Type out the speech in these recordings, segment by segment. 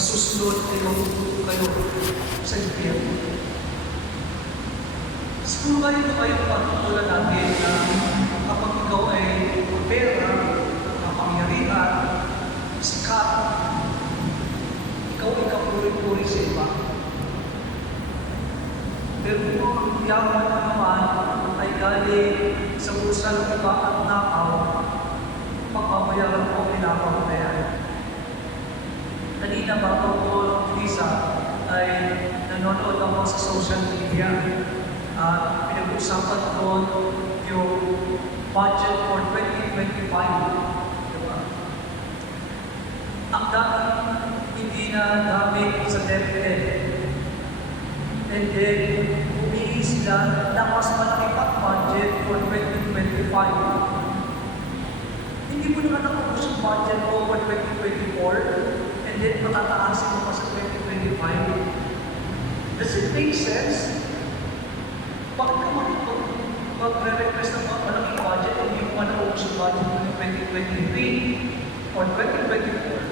susunod ay magugulo kayo sa impyerno. Siguro kayo patutulan natin na kapag ikaw ay pera, kapangyarihan, sikat, ikaw ay kapuri-puri sa iba. Pero kung yaman na naman ay galing sa bulsa ng iba at nakaw, pagpapayaran ko ang pinakaw na yan. Kanina bago ko visa ay nanonood ako sa social media at pinag-usapan doon yung budget for 2025. Diba? Ang dami hindi na gamit sa DepEd. And then, humingi sila na mas malaki pang budget for 2025. Hindi mo naman nakapos yung budget mo for 2024 and then patataasin mo pa sa 2025. Does it make sense? Bakit ka mag-request ng malaking budget and hindi mo man nakapos yung budget mo ng 2023 or 2024?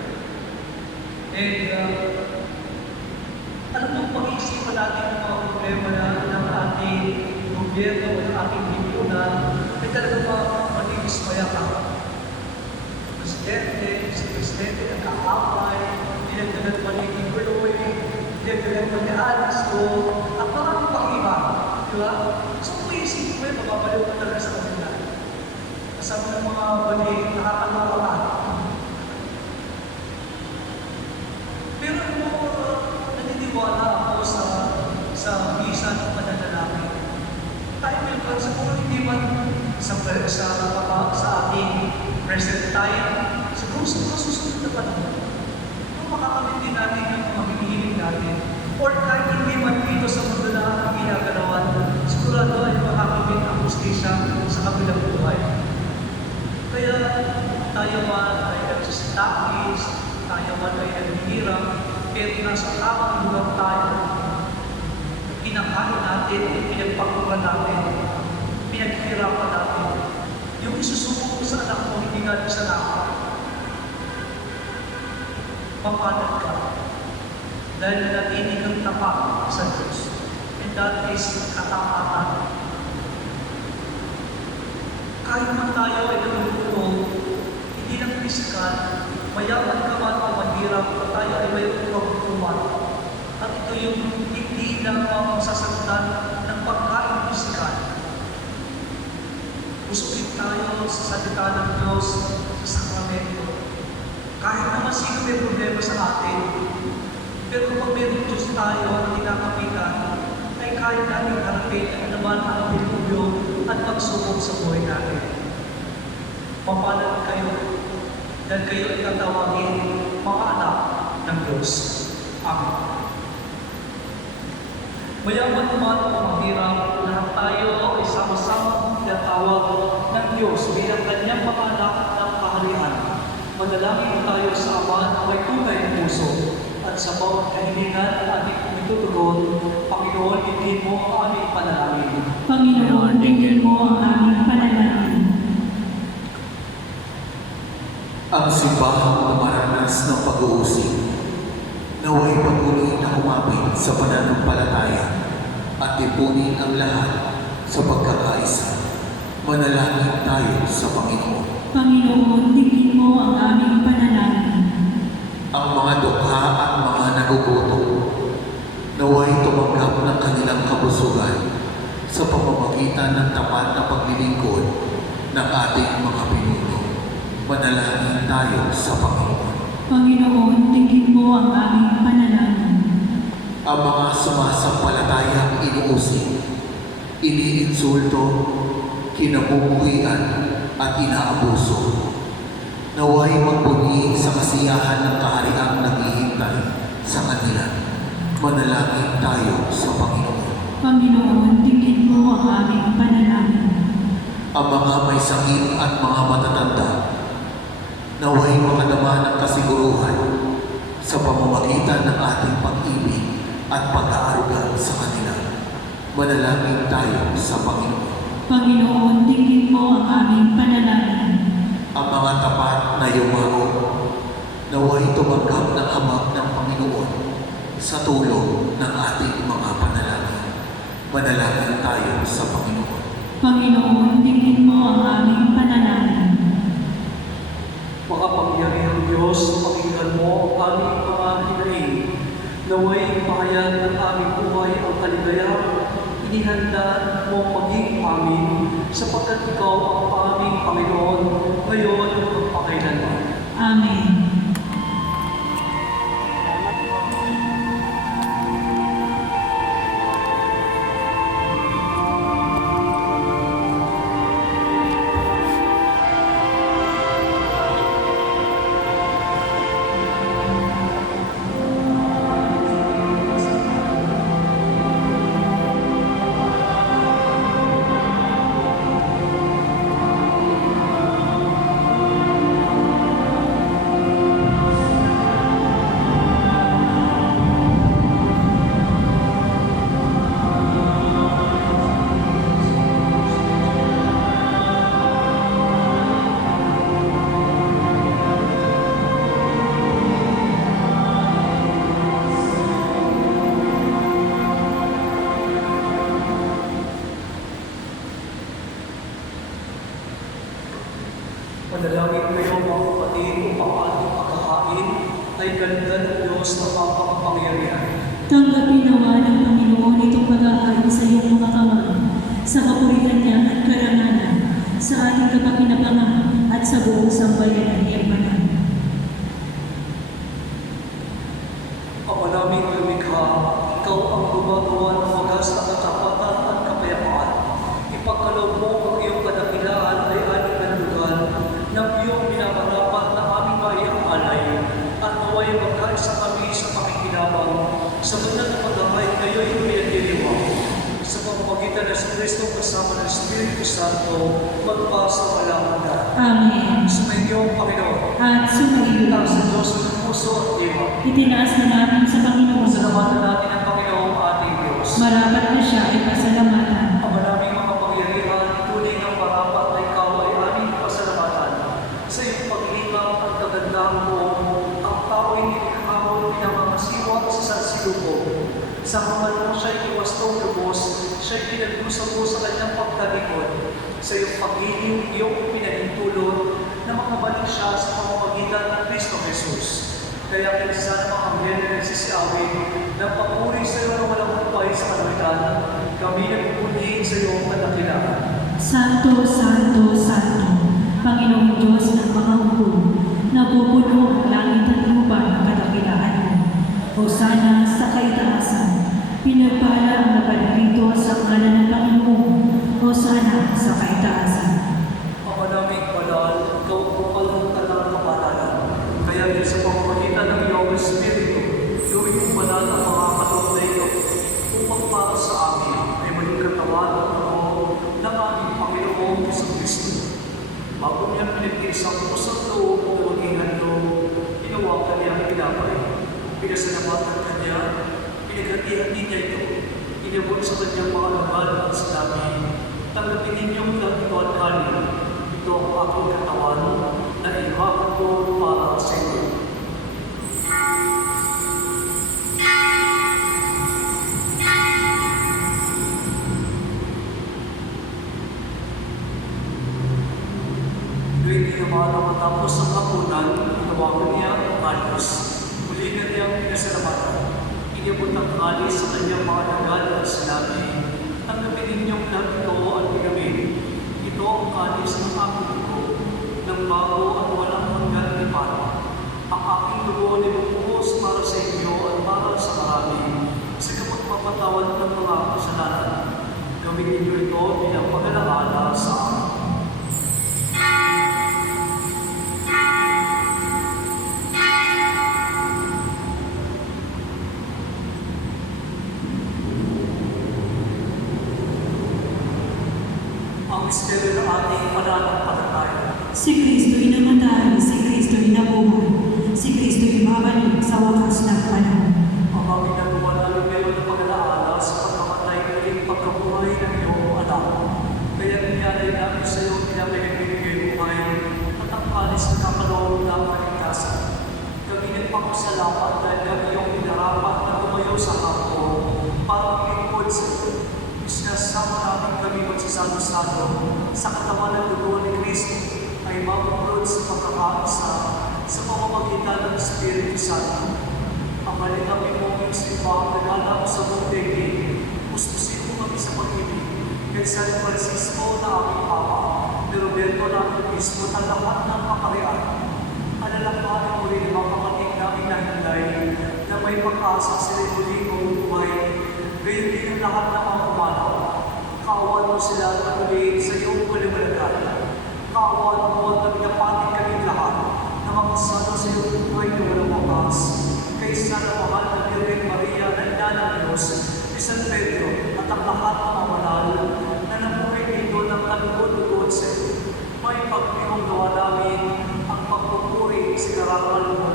And alam mo, pag-iisipan natin ang mga problema ng ating gobyerno o ng ating lipunan, ay talagang magiging ka. Si Presidente nagkakapay, dinagdagan pa ni Nicoloi, dinagdagan pa ni Alisto, at maraming pang iba. Diba? So kung iisipin mo yun, mababaliw ka talaga sa kanila. Kasama ng mga banig, nakakalawa. Pero naniniwala ako sa visa ng pananalamin. Tayo may kansa kung hindi man sa ating present time, siguro sa mga susunod na panahon, kung makakamit din natin yung mga hinihiling natin, or kahit hindi man dito sa mundo na ating ginagalawan, sigurado ay makakamit ang justisya sa kabilang buhay. Kaya tayo man ay nagsisitapis, tayo man ay naghihirap, pero nasa tamang lugar tayo, pinakain natin, pinagpakuran natin, pinaghihirapan natin. Yung isusuko sa anak mo, hindi nga sa nakaw. Papanag ka. Dahil natini kang tapat sa Diyos. And that is katapatan. Kahit man tayo ay natutulong, hindi lang pisikal, mayaman ka man o mahirap, tayo ay mayroon kagutuman. At ito yung hindi lang masasagutan ng pagkain pisikal. Usapin tayo sa salita ng Diyos sa sakramento. Kahit naman sino may problema sa atin, pero kung mayroong Diyos tayo na kinakapitan, ay kaya natin harapin ang naman ang dilubyo at pagsubok sa buhay natin. Papalag kayo dahil kayo ay tatawagin mga anak ng Diyos. Amen. Mayaman naman o mahirap, lahat tayo ay sama-sama tinatawag ng Diyos bilang kanyang mga anak ng kaharian. Manalangin tayo sa Ama na may tunay na puso at sa bawat kahilingan na ating kumitutugon, Panginoon, dinggin mo ang aming panalangin. Panginoon, dinggin mo ang aming panalangin. Ang simbahang lumaranas ng pag-uusig, naway patuloy na kumapit sa pananampalataya at ipunin ang lahat sa pagkakaisa. Manalangin tayo sa Panginoon. Panginoon, dinggin mo ang aming panalangin. Ang mga dukha at mga nagugutom, naway tumanggap ng kanilang kabusugan sa pamamagitan ng tapat na paglilingkod ng ating mga pinuno. Manalangin tayo sa Panginoon. Panginoon, dinggin mo ang aming panalangin. Ang mga sumasampalatayang inuusig, iniinsulto, kinamumuhian at inaabuso, naway magbunyi sa kasiyahan ng kahariang naghihintay sa kanila. Manalangin tayo sa Panginoon. Panginoon, dinggin mo ang aming panalangin. Ang mga may sakit at mga matatanda, naway makadama ng kasiguruhan sa pamamagitan ng ating pag-ibig at pag-aaruga sa kanila. Manalangin tayo sa Panginoon. Panginoon, dinggin mo ang aming panalangin. Ang mga tapat na yumao, naway tumanggap ng hamag ng Panginoon sa tulong ng ating mga panalangin. Manalangin tayo sa Panginoon. Panginoon, tingin mo ang aming panalangin. Makapangyarihang Diyos, pakinggan mo ang aming mga hinaing. Naway pahayag ng aming buhay ang kaligayang inihanda mo maging amin, sapagkat ikaw ang aming Panginoon, ngayon at magpakailanman. Amen. Manalangin kayo mga kapatid upang ating pagkakain ay ganda ng Diyos na mapakapangyarihan. Tanggapin nawa ng Panginoon itong pagkakain sa iyong mga kamay, sa kapurihan niya at karangalan, sa ating kapakinabangan at sa buong sambayan ng Hermanan. Ama naming lumikha, ikaw ang gumagawa ng wagas na katapatan at kapayapaan. Ipagkaloob mo ang iyong kadakilaan ay aning nandugan ng iyong minamarapat na aming maiaalay at naway magkaisa kami sa pakikinabang sa banal na paghamay kayo'y pinagdiriwang. Sa pamamagitan ng Kristo kasama ng Espiritu Santo, magpasa walang hanggan. Amen. Sumainyo, Panginoon. At sumayo. Itaas sa Diyos ng puso at diwa. Itinaas na namin sa Panginoon. Pasalamatan natin ang Panginoong ating Diyos. Marapat na siya ay pasalamatan. Ama naming mga pangyarihan, tunay ng marapat na ikaw ay aming pasalamatan. Sa iyong paglingap at kagandahan mo, ang tao'y nilikhamon pinamangasiwa sa sansilupo. Sa hangad mo siya'y iwastong lubos, siya'y pinagdusa mo sa kanyang pagkalikod. Sa iyong pag-ibig, iyong pinahintulot na makabalik siya sa pamamagitan ng Kristo Jesus. Kaya kinasa ng mga anghel na nagsisiawin ng papuri sa iyo na walang hupay sa kaluitan, kami nagpupunhin sa iyong kadakilaan. Santo, Santo, Santo, Panginoong Diyos ng mga hukbo, napupuno ang langit at lupa ng kadakilaan mo. Hosana sa kaitaasan, pinagpala ang napalarito sa ngalan ng Panginoon. Hosana sa kaitaasan. Ama naming banal, ikaw ang kapal ng talang kapatanan. Kaya din sa pamamagitan ng iyong Espiritu, gawin mo banal ang mga kaloob na ito, upang para sa amin ay maging katawan at loob ng aming Panginoong Jesucristo. Bago niya pinag-isang pusang loob ng maging handog, ginawa ka niya ang pinapay. Pinasalamatan ka niya, pinaghati-hati niya ito, inabot sa kanyang mga laban at sinabi, tanggapin ninyong lahat ito at kanin. Ito ang aking katawan na ihahag ko para sa inyo. Doon naman ang matapos ang hapunan, tinawagan niya ang kalis. Muli na niyang pinasalamatan. Inabot ang kalis sa kanyang mga dagal at sinabi, tanggapin ninyong lahat ito at pinamin. Ito ang kalis ng aking dugo, ng bago at walang hanggan ni Pano. Ang aking dugo ay bubuhos para sa inyo at para sa marami, sa kapagpapatawad ng mga kasalanan. Gawin ninyo ito bilang pag-alaala sa akin. Ang misteryo ng ating pananampalataya. Si Kristo'y namatay, si Kristo'y nabuhay, si Kristo'y babalik sa wakas ng panahon. Ang mga ginagawa namin ngayon ng pag-alaala sa pagkamatay ng pagkabuhay ng iyong anak. Kaya nangyari namin sa iyo pinapinagbibigay buhay at ang kalis na kapaloob ng kaligtasan. Espiritu Santo. Ang malikapin mo yung simbang nagala sa buong daigdig. Puspusin mo kami sa pag-ibig. Kay San Francisco na aming Papa, ni Roberto na aming Kristo, at lahat ng kaparian. Alalahanin mo rin ang kapatid namin na hinday na may pag-asa sila muling mabubuhay. Gayon din ang lahat ng mga pumanaw. Kaawan mo sila at patuloyin sa iyong paliwalagan. Kaawan mo at nagdapatin kaming lahat na makasama sa iyong buhay na walang wakas. Kaysa na mahal na Birhen Maria na ina ng Diyos, ni San Pedro at ang lahat ng mga manalo na namuhay dito ng kalugod-lugod sa iyo. May pagpihong gawa namin ang pagpupuri sa karangal mo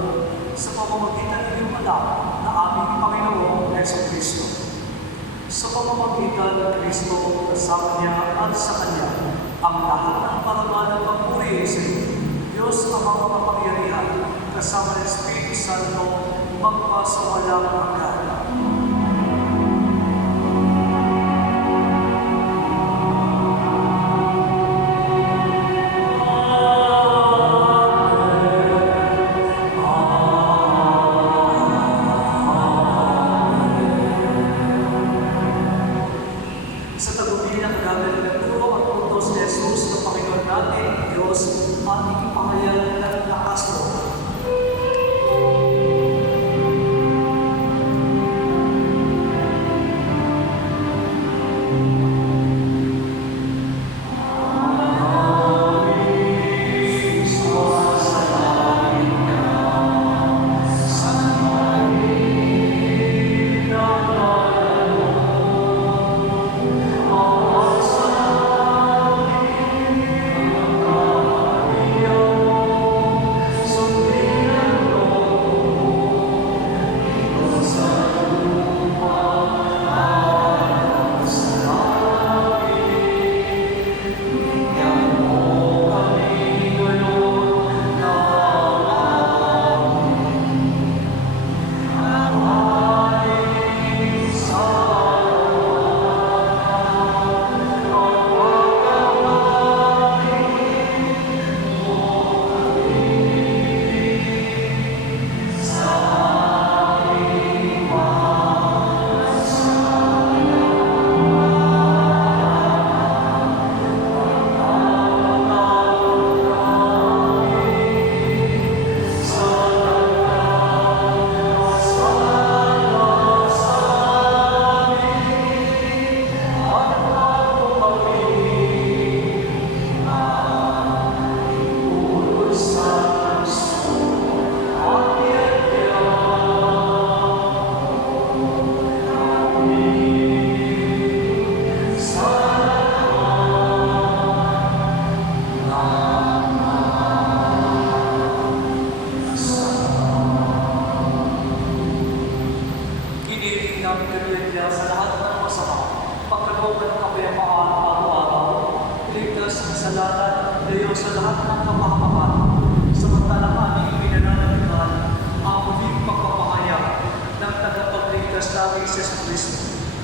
sa pamamagitan ng iyong anak na aming Panginoong Jesucristo. Sa pamamagitan ng Kristo, kasama niya at sa Kanya, ang lahat ng paraman ng pagpuri sa iyo. Diyos ang mga makapangyarihan, kasama ng Espiritu Santo, magpasawalang hanggan. Sa tagubilin ng gagal ng turo at utos ni Jesus na Panginoon natin, Diyos, ating ipahayag ng lakas mo.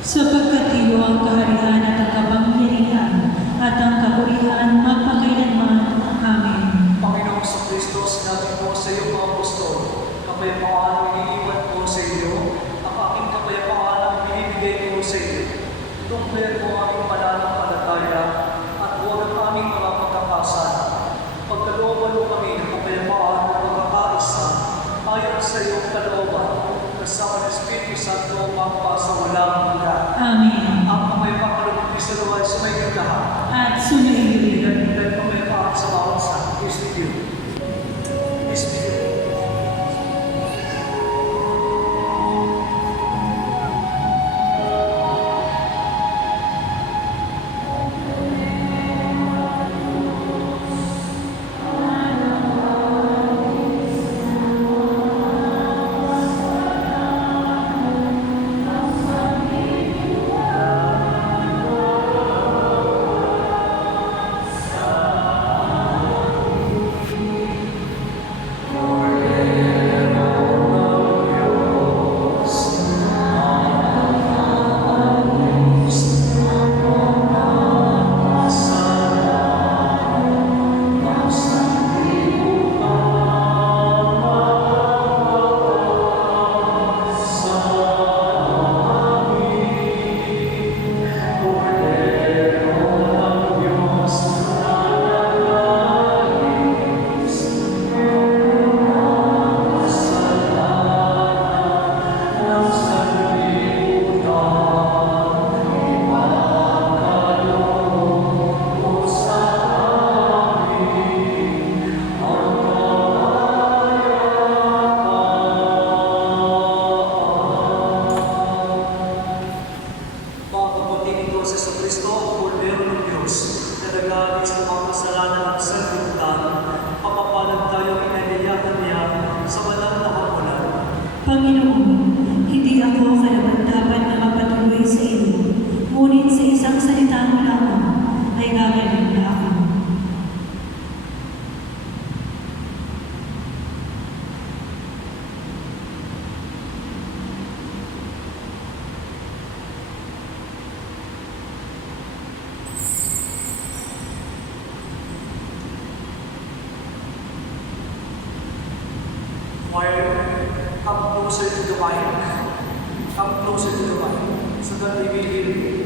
Sapagkat iyo ang kaharian at ang kapangyarihan at ang kapurihan magpakailanman. Amen. Panginoong sa Kristo, sinabi mo sa iyong mga apostol, kapayapaan ang iniiwan ko sa iyo, ang aking kapayapaan ang binibigay ko sa iyo. Tungkol mo ang aming pananampalataya at huwag ang aming mga pagkakasan. Pagkalooban mo kami ng kapayapaan at pagkakaisa, ayon sa iyong kalooban, kasama ng Espiritu Santo magpasawalang hanggan. Amen. Ang kapayapaan ng Kristo naman sa may lahat. At sumayin. Dahil kapayapaan sa bawat sa Espiritu. Espiritu. Choir, come closer to the mic. Come closer to the mic so that they will hear you.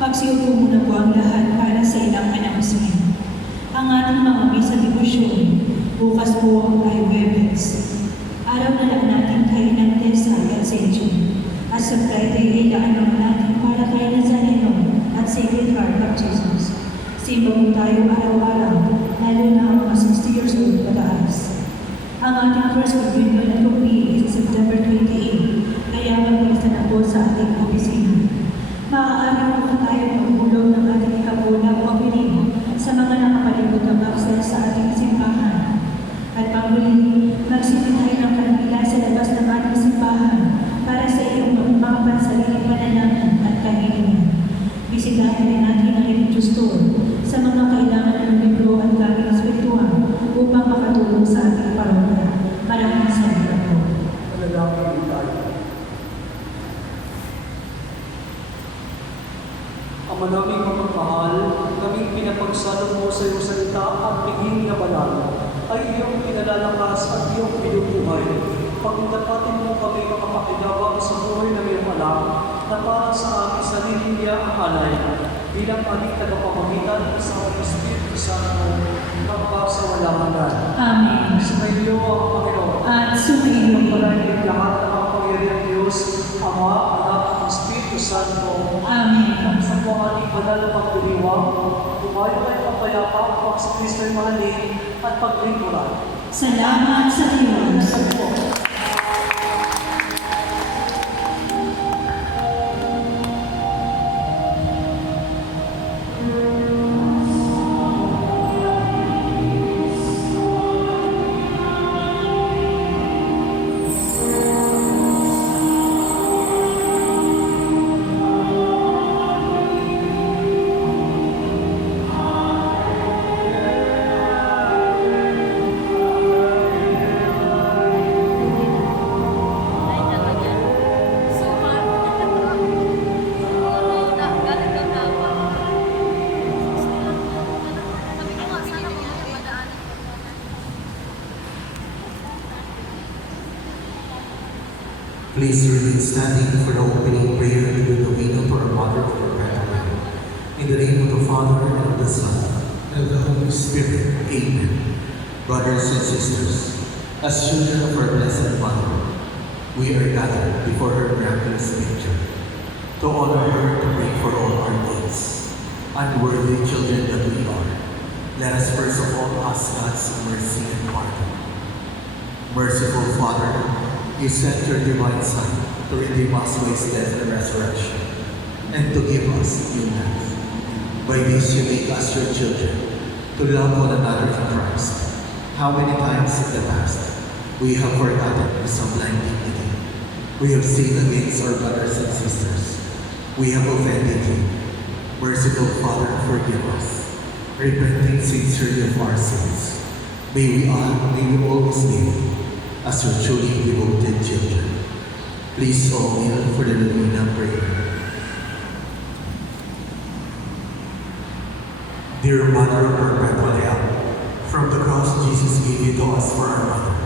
Magsiupo muna po ang lahat para sa ilang announcement. Ang ating mga misa debosyon, bukas po ay Webes. Araw na lang natin kay Nantesa at Sencho. At sa Friday ay daan naman natin para kay Nazareno at Sacred Heart of Jesus. Simba po tayo araw-araw, lalo na ang mga 60 years old pataas. Ang ating first communion at coffee is September 28, kaya mag-isa na po sa ating opisina. Maaari po tayo magbulong ng ating ikabula o piling sa mga nakakalimutang access sa ating simbahan. At panghuli, magsimit tayo ng kanila sa labas ng ating simbahan para sa iyong mga pansariling panalangin at kahilingan. Bisitahin din natin ang religious store sa mga kailangan ng libro at gamit spiritual upang makatulong sa ating parokya. Maraming salamat po. Manalangin tayo. Ama naming mapagmahal, kaming pinapagsalo mo sa iyong salita at piging na banal, ay iyong pinalalakas at iyong pinubuhay. Pagdapatin mo kami makapakinabang sa buhay ng iyong anak, na para sa aming sarili niya ang alay, bilang aming tagapamagitan sa Espiritu Santo, magpagsawalang hanggan. Amen. Sumayo ang Panginoon. At sumayo. Pagpalain lahat ng mga pangyariang Diyos, Ama, Anak, at Espiritu Santo. Amen. Sa pamahaling banal na pagdiriwang, tumayo kayo kapayapa upang sa Kristo'y mahalin at paglingkuran. Salamat sa Diyos. Please remain standing for the opening prayer to the Novena for our Mother of Perpetual. In the name of the Father, and of the Son, and of the Holy Spirit. Amen. Brothers and sisters, as children of our Blessed Mother, we are gathered before her miraculous picture to honor her, to pray for all our needs. Unworthy children that we are, let us first of all ask God's mercy and pardon. Merciful Father, you sent your divine Son to redeem us by his death and resurrection, and to give us new life. By this you make us your children, to love one another in Christ. How many times in the past we have forgotten your sublime dignity. We have sinned against our brothers and sisters. We have offended you. Merciful Father, forgive us, repenting sincerely of our sins. May we always live as your truly devoted children. Please all kneel for the Novena prayer. Dear Mother of Perpetual Help, from the cross Jesus gave you to us for our mother.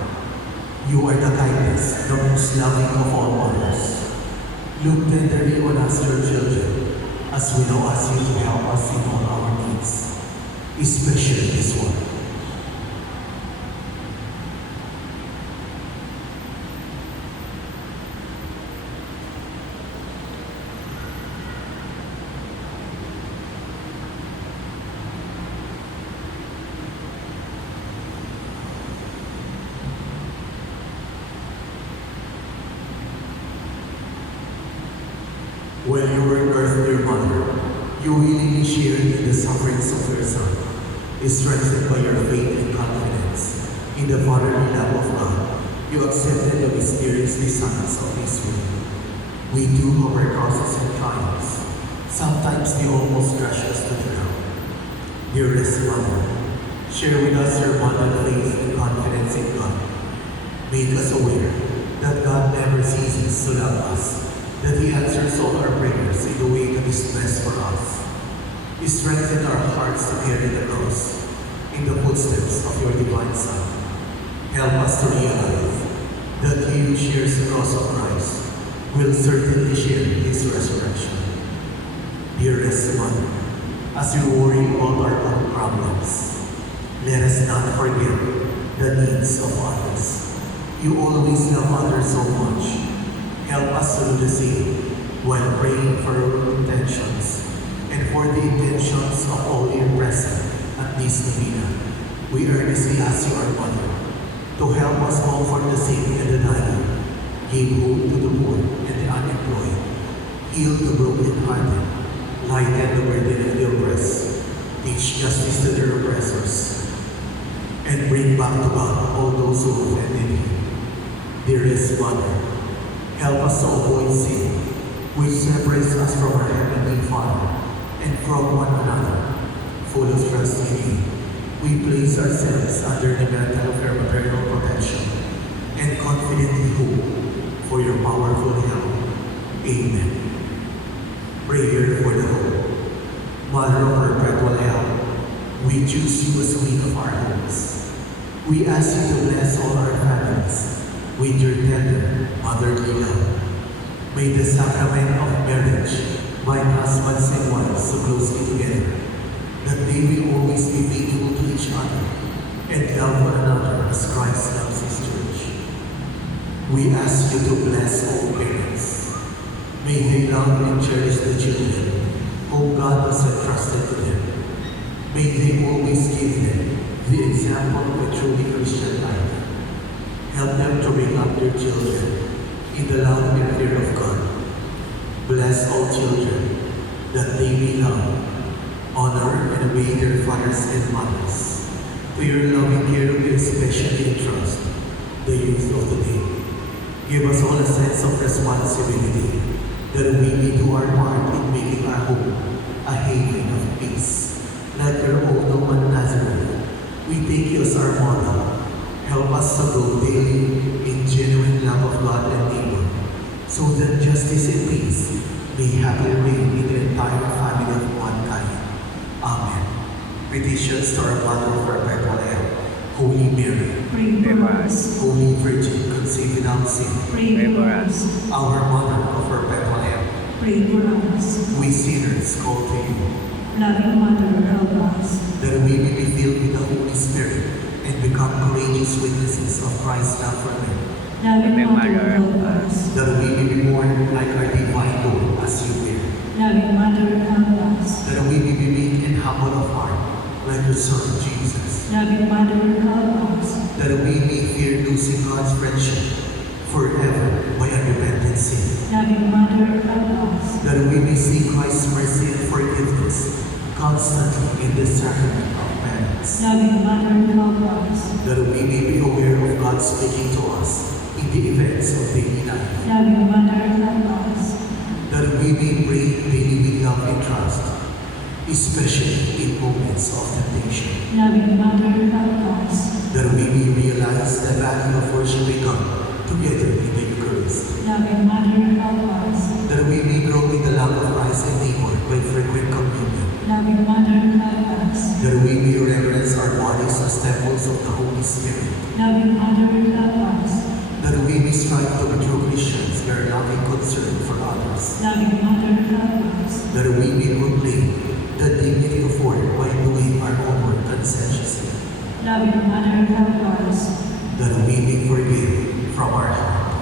You are the kindest, the most loving of all mothers. Look tenderly on us, your children, as we now ask you to help us in all our needs, especially this one. When you were on earth, dear Mother, you willingly shared in the sufferings of your Son, strengthened by your faith and confidence in the fatherly love of God. You accepted the mysteriously signs of His will. We too have our crosses and triumphs. Sometimes they almost crush us to the ground. Dearest Mother, share with us your abundant faith and confidence in God. Make us aware that God never ceases to love us, that He answers all our prayers in the way that is best for us. He strengthened our hearts to carry the cross in the footsteps of your divine Son. Help us to realize that He who shares the cross of Christ will certainly share His resurrection. Dearest Mother, as you worry about our own problems, let us not forget the needs of others. You always love others so much. Help us to do the same while praying for our own intentions and for the intentions of all here present at this novena. We earnestly ask you, our Mother, to help us comfort the sick and the dying, give hope to the poor and the unemployed, heal the brokenhearted, lighten the burden of the oppressed, teach justice to their oppressors, and bring back to God all those who offended you. Dearest Mother, help us to avoid sin, which separates us from our Heavenly Father and from one another. Full of trust in you, we place ourselves under the mantle of your maternal protection and confidently hope for your powerful help. Amen. Prayer for the hope. Mother of perpetual help, we choose you as queen of our hopes. We ask you to bless all our families with your tender motherly love. May the sacrament of marriage bind husbands and wives so closely together that they will always be faithful to each other and love one another as Christ loves His church. We ask you to bless all parents. May they love and cherish the children whom God has entrusted to them. May they always give them the example of a truly Christian life. Help them to bring up their children in the love and fear of God. Bless all children that they may love, honor, and obey their fathers and mothers. To your loving care, we especially entrust the youth of the day. Give us all a sense of responsibility that we may do our part in making our home a haven of peace. Like your old Roman Nazareth, we take you as our model. Help us to grow daily in genuine love of God and neighbor, so that justice and peace may happily reign in the entire family of mankind. Amen. Petitions to our Mother of Perpetual Help, Holy Mary, Pray for us. Holy Virgin, conceived without sin, Pray for us. our Mother of Perpetual Help, Pray for us. we sinners call to you, Loving Mother, help us. that we may be filled with the Holy Spirit and become courageous witnesses of Christ's love for men. Loving Mother, help us. That we may be born like our divine Lord as you will. Loving Mother, help us. That we may be meek and humble of heart like your Son Jesus. Loving Mother, help us. that we may fear losing God's friendship forever by unrepentant sin, Loving Mother, help us. that we may see Christ's mercy and forgiveness constantly in the sacrament of penance, Loving Mother, help us. that we may be aware of God speaking to us in the events of daily life, Loving Mother, help us. that we may pray daily with love and trust, especially in moments of temptation, Loving Mother, help us. that we may realize the value of worshiping God together in the Eucharist, Loving Mother, help us. that we may grow in the love of Christ and neighbor by frequent communion, Loving Mother, help us. that we may reverence our bodies as temples of the Holy Spirit, Loving Mother, help us. that we may strive to be true Christians in our loving concern for others, Loving Mother, help us. that we may proclaim the dignity of work by doing our own work conscientiously, Loving Mother, help us. that we may forgive from our heart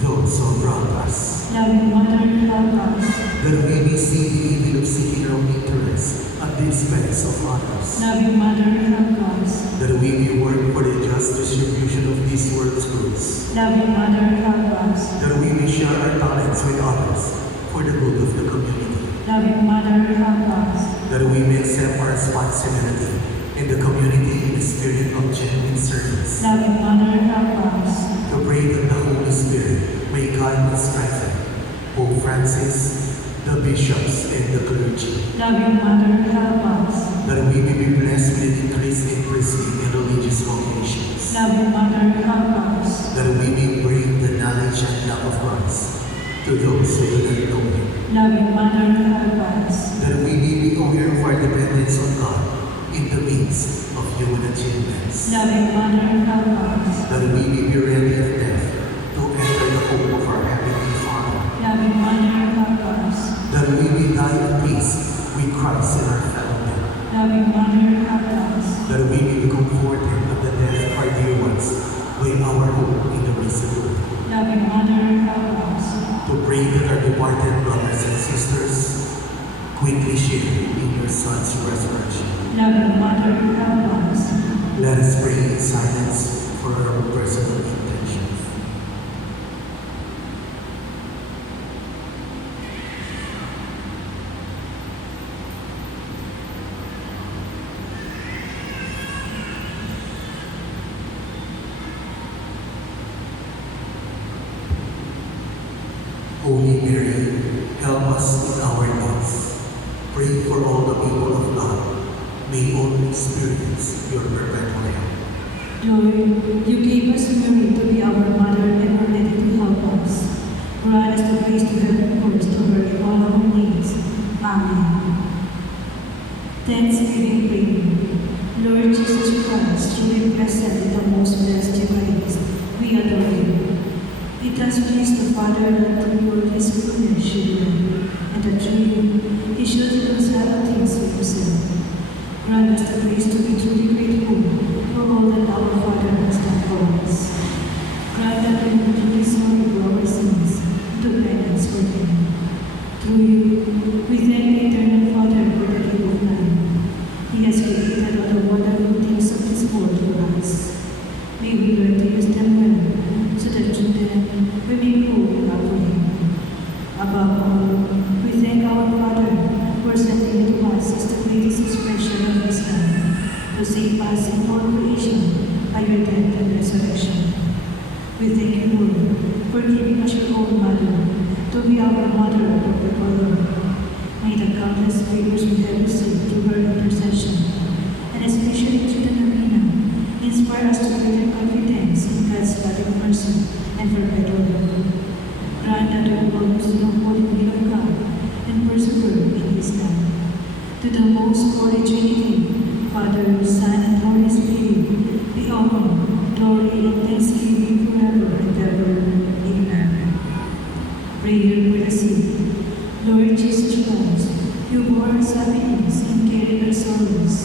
those who wrong us, Loving Mother, help us. that we may see the evil of seeking our own interests at the expense of others, Loving Mother, help us. that we may work for the just distribution of this world's goods, Loving Mother, help us. that we may share our talents with others for the good of the community, Loving Mother, help us. that we may accept our responsibility in the community in the spirit of genuine service, Loving Mother, help us. to pray that the Holy Spirit may guide and strengthen Pope Francis, the bishops, and the clergy, Loving Mother, help us. that we may be blessed with an increase in priestly and religious vocations, Loving Mother, help us. that we may bring the knowledge and love of Christ to those who do not know Him, Loving Mother, help us. that we may be aware of our dependence on God in the midst of human achievements, Loving Mother, help us. that we may be ready at death to enter the home of our Heavenly Father, Loving Mother, help us. that we may die at peace with Christ in our family, Loving Mother, help us. that we may be comforted at the death of our dear ones by our hope in the risen Lord, Loving Mother, help us. to pray that our departed brothers and sisters quickly share in your Son's resurrection. Loving Mother, help us. Let us pray in silence for our personal intentions. Holy Mary, help us in our needs. Pray for all the people of God. May all experience your perpetual help. Lord, you gave us Mary to be our mother and were ready to help us. Grant us the grace to help others to her in all our needs. Amen. Thanksgiving prayer. Lord Jesus Christ, truly present in the most blessed Eucharist, we adore you. It has pleased the Father that the world is goodness should live, and that through you he should reconcile things with himself. Grant us the grace to be truly grateful for all that our Father has done for us. Grant that we may truly sorry for our sins, to penance for them. Through you, we thank the Eternal Father for the gift of life. He has created all the wonderful things of this world for us. May we learn to use them well, so that through them we may grow in love for Him. Above all, we thank our Father for sending to us as the greatest expression of His love, to save us in all creation by your death and resurrection. We thank you, Lord, for giving us your own mother, to be our mother of perpetual love. May the countless favors we have received through her intercession, and especially through the novena, inspire us to greater confidence in God's loving mercy and perpetual love. Grant that we will always know the holy will of God and persevere in His love. To the most holy Trinity, Father, Son, and Holy Spirit, be honor, glory, and thanksgiving forever and ever. Amen. Prayer for the sick. Lord Jesus Christ, you bore our sufferings and carried our sorrows,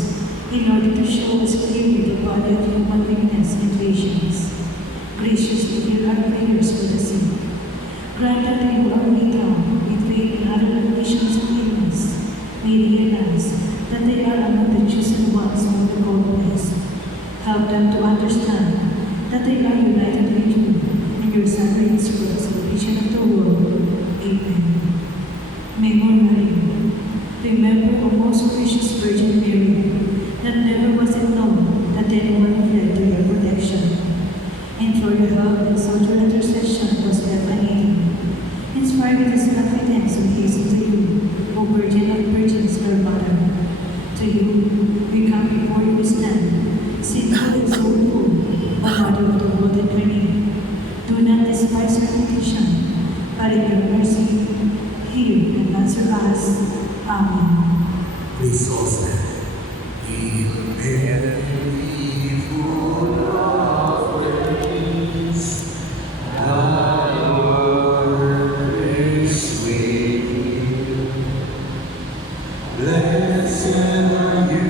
in order to show us clearly the body of human weakness and patience. Graciously hear our prayers for the sick. Grant that they who are weighed down with faith in other revelations of illness may realize that they are among the chosen ones of the God blessed. Help them to understand that they are united with you and your sacraments for the salvation of the world. Amen. Memorare. Remember, O most gracious Virgin Mary, that never was it known that anyone fled to your protection. And for your help and social intercession was ever needed. Inspire with this confidence and hasten to you, O Virgin of Virgins, our Mother. To you, we come before you stand, sinful and soulful, O Mother of the World and Redeemer. Do not despise our petition, but in your mercy, hear and answer us. Amen. Please all stand. In Mary, full of grace, the Lord is with you. Blessed are you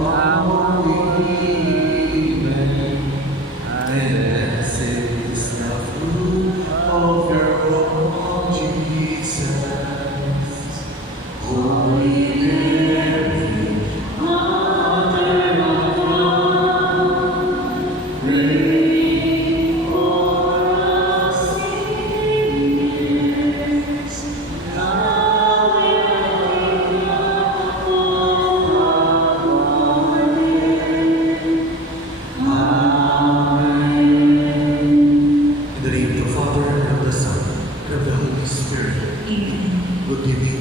among women, and blessed is the fruit of your womb, Jesus. Holy Mary, Mother of God, pray for us sinners, now and in the hour of our death. Amen. In the name of the Father, and of the Son, and of the Holy Spirit. Amen. Good evening,